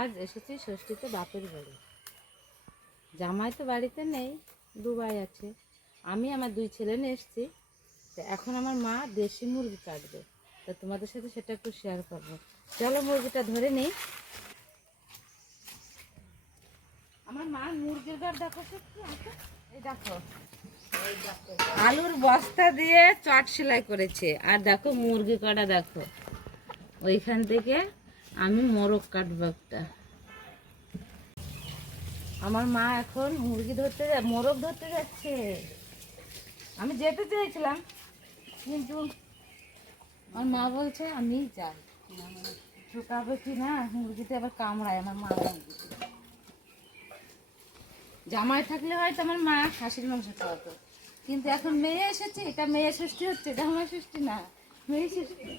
আজ এসেছি ষষ্ঠীতে বাপের বাড়ি। জামাই তো বাড়িতে নেই, দুবাই আছে। আমি আমার দুই ছেলে নিয়ে এসেছি। তো এখন আমার মা দেশি মুরগি কাটবে, তো তোমাদের সাথে সেটা একটু শেয়ার করবো। চলো মুরগিটা ধরে নিই। আমার মা মুরগির ঘর দেখো, এই দেখো আলুর বস্তা দিয়ে চট সেলাই করেছে। আর দেখো মুরগি কাটা, দেখো ওইখান থেকে আমি মোরগ কাটবো একটা। আমার মা এখন মুরগি ধরতে মোরগ ধরতে যাচ্ছে। আমি যেতে চাইছিলাম, কিন্তু আমার মা বলছে আমি যাই, ঢুকাবে কি না মুরগিতে আবার কামড়ায় আমার মা। জামাই থাকলে হয়তো আমার মা খাসির মাংস খাওয়াতো, কিন্তু এখন মেয়ে এসেছে, এটা মেয়ে ষষ্ঠী হচ্ছে, এটা আমার ষষ্ঠী না, মেয়ে ষষ্ঠী।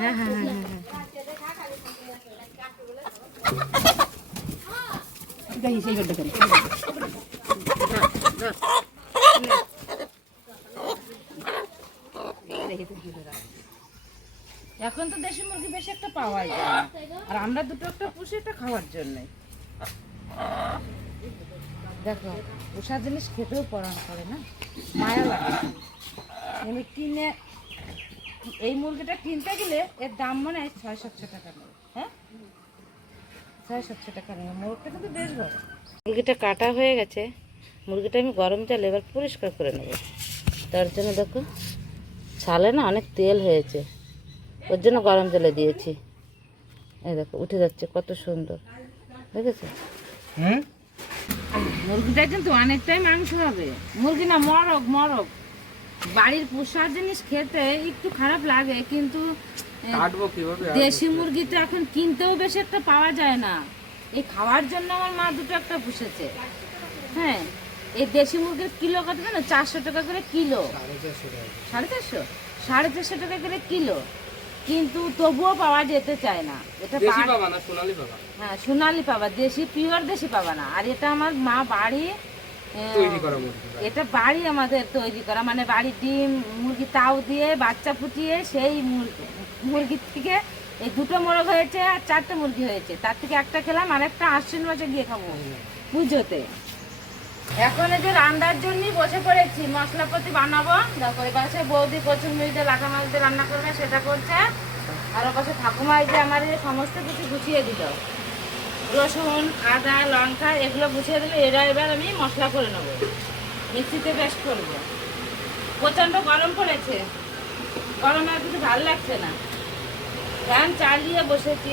হ্যাঁ হ্যাঁ হ্যাঁ হ্যাঁ এখন তো দেশি মুরগি বেশি একটা পাওয়াই যায় না, আর আমরা দুটো একটা পুষি এটা খাওয়ার জন্য। দেখো পোষা জিনিস খেতেও পরাণ করে না, মায়া লাগে। আমি কিনে এই মুরগিটা কিনতে গেলে এর দাম মনে হয় 600-700 টাকা নেবে। হ্যাঁ 600-700 টাকা নেবে। মুরগিটা কিন্তু বেশ বড়। মুরগিটা কাটা হয়ে গেছে, মুরগিটা আমি গরম জলে এবার পরিষ্কার করে নেব। তার জন্য দেখো ছালে না অনেক তেল হয়েছে, ওর জন্য গরম জলে দিয়েছি। এই দেখো উঠে যাচ্ছে, কত সুন্দর দেখেছো। মুরগিটা কিন্তু অনেকটাই মাংস হবে। মুরগি না, মরগ মরগ। বাড়ির পোষা জিনিস খেতে একটু খারাপ লাগে, কিন্তু দেশি মুরগি তো এখন কিনতেও বেশি একটা পাওয়া যায় না। এই খাওয়ার জন্য আমার মা দুটো একটা পুষেছে। হ্যাঁ, এই দেশি মুরগির কিলো কত জানো? 400 টাকা করে কিলো। 450? 450 টাকা করে কিলো, কিন্তু তবুও পাওয়া যেতে চায় না। এটা পাবা না, সোনালি পাবা। হ্যাঁ সোনালি পাবা, দেশি পিওর দেশি পাবা না। আর এটা আমার মা বাড়ি তৈরি করা মুরগি, এটা বাড়ি আমাদের তৈরি করা, মানে বাড়ির ডিম মুরগি তাও দিয়ে বাচ্চা ফুটিয়ে সেই মুরগির থেকে এই দুটো মোরগ হয়েছে আর 4টে মুরগি হয়েছে। তার থেকে একটা খেলাম, আর একটা আশ্বিন মাসে গিয়ে খাবো পুজোতে। এখন এই যে রান্নার জন্যই বসে পড়েছি, মশলাপাতি বানাবো। দেখো এই পাশে বৌদি কচুর মুড়ি দিয়ে লাঠা মাছ দিয়ে রান্না করবে, সেটা করছে। আর ওর পাশে ঠাকুমা এই যে আমার সমস্ত কিছু গুছিয়ে দিল, রসুন আদা লঙ্কা এগুলো গুছিয়ে দিল। এরা এবার আমি মশলা করে নেবো, মিক্সিতে পেস্ট করবো। প্রচণ্ড গরম পড়েছে, গরমে আর কিছু ভালো লাগছে না। ফ্যান চালিয়ে বসেছি,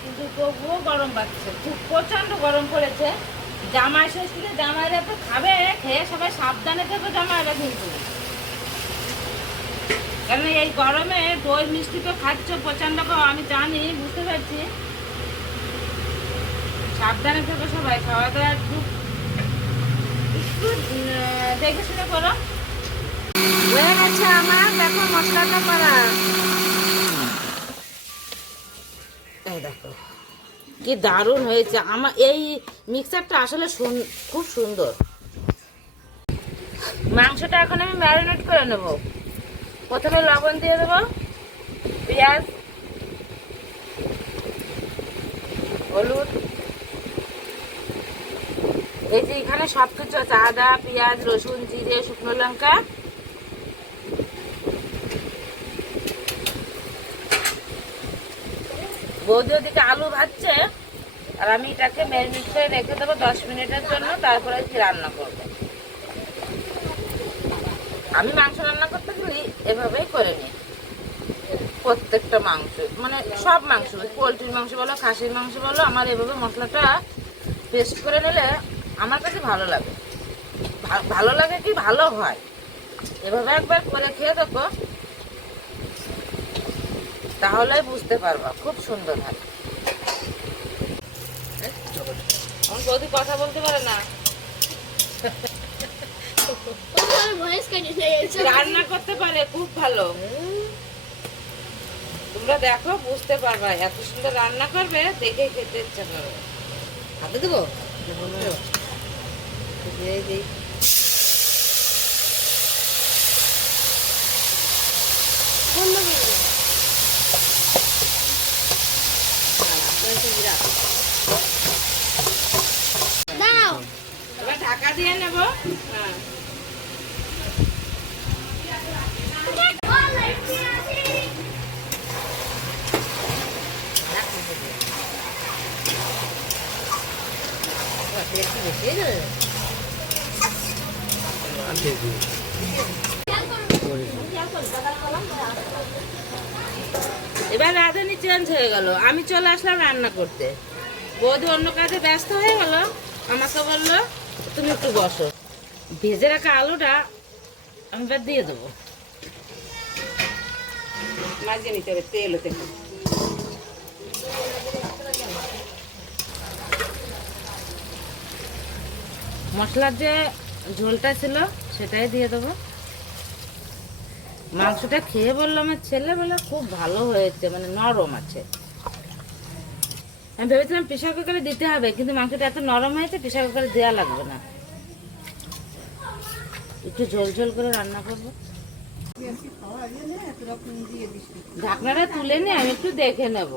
কিন্তু তবুও গরম পাচ্ছে, খুব প্রচণ্ড গরম পড়েছে। জামাই ষষ্ঠীতে জামাইরা তো খাবে, খেয়ে সবাই সাবধানে থেকো জামাইরা কিন্তু, কারণ এই গরমে দই মিষ্টি তো খাচ্ছ প্রচণ্ড, আমি জানি, বুঝতে পারছি। সাবধানে থেকো সবাই, খাওয়া দাওয়া একটু দেখে শুনে করো। হয়ে গেছে আমার, দেখো মশলাটা করা। এই দেখো কি দারুণ হয়েছে আমার এই মিক্সারটা, আসলে খুব সুন্দর। মাংসটা এখন আমি ম্যারিনেট করে নেব। প্রথমে লবণ দিয়ে দেবো, পেঁয়াজ, হলুদ, এই যে এখানে সব কিছু আছে, আদা পেঁয়াজ রসুন জিরে শুকনো লঙ্কা। বৌদি ওদিকে আলু ভাজছে, আর আমি এটাকে ম্যারিনেট করে রেখে দেবো 10 মিনিটের জন্য, তারপরে রান্না করবো। আমি মাংস রান্না করতে গেলে এভাবেই করে নিই, প্রত্যেকটা মাংস, মানে সব মাংস, পোলট্রির মাংস বলো খাসির মাংস বলো, আমার এভাবে মশলাটা পেস্ট করে নিলে আমার কাছে ভালো লাগে। ভালো লাগে কি ভালো হয়, এভাবে একবার করে খেয়ে দেখো, তাহলে বুঝতে পারবা, খুব সুন্দর হয়। আমার বৌদি কথা বলতে পারে না, রান্না করতে পারে খুব ভালো। তোমরা দেখো বুঝতে পারবা, এত সুন্দর রান্না করবে, দেখে খেতে ইচ্ছা করবে। হাতে দেবো দাও এবার ঢাকা দিয়ে নেব। হ্যাঁ, এবার রাঁধুনি চেঞ্জ হয়ে গেল, আমি চলে আসলাম রান্না করতে। বৌদি অন্য কাজে ব্যস্ত হয়ে গেল, আমাকে বললো তুমি একটু বসো। ভেজে রাখা আলুটা আমি এবার দিয়ে দেবো। মাঝে নিতে হবে তেল হতে। মশলার যে ঝোলটা ছিল সেটাই দিয়ে দেবো। মাংসটা খেয়ে বললো আমার ছেলে, বলে খুব ভালো হয়েছে, মানে নরম আছে। আমি ভেবেছিলাম প্রেশার কুকারে দিতে হবে, কিন্তু মাংসটা এত নরম হয়েছে প্রেশার কুকারে দেওয়া লাগবে না। একটু ঝোল ঝোল করে রান্না করবো। ঢাকনাটা তুলে নিয়ে আমি একটু দেখে নেব।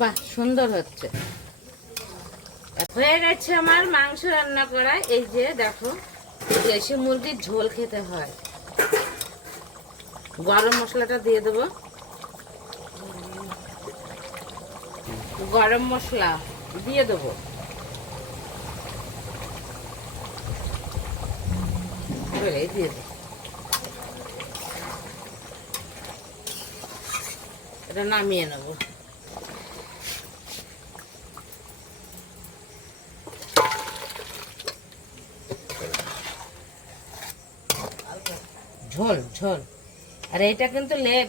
বাহ, সুন্দর হচ্ছে। হয়ে গেছে আমার মাংস রান্না করা। এই যে দেখো, দেশি মুরগির ঝোল খেতে হয়। গরম মশলাটা দিয়ে দেবো। গরম মশলা দিয়ে দেবো। দিয়ে দেবো, এটা নামিয়ে নেবো। ঝোল ঝোল। আর এটা কিন্তু লেগ,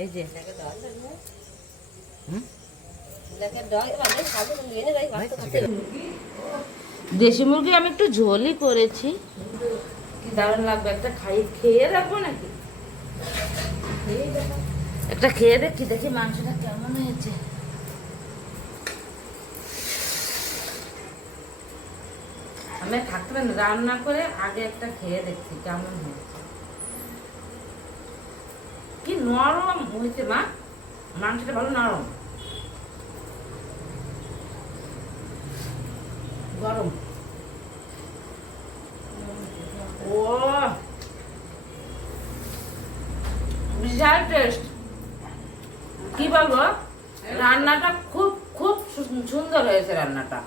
এই যে দেশি মুরগি আমি একটু ঝোলই করেছি। কি দারুণ লাগবে, একটা খেয়ে রাখবো নাকি? একটা খেয়ে দেখি, দেখি মাংসটা কেমন হয়েছে। আমি থাকবেন রান্না করে আগে একটা খেয়ে দেখছি কেমন হয়েছে। কি নরম হয়েছে মা, মাংসটা ভালো নরম। গরম, ও বিশাল টেস্ট। কি বলবো, রান্নাটা খুব খুব সুন্দর হয়েছে রান্নাটা।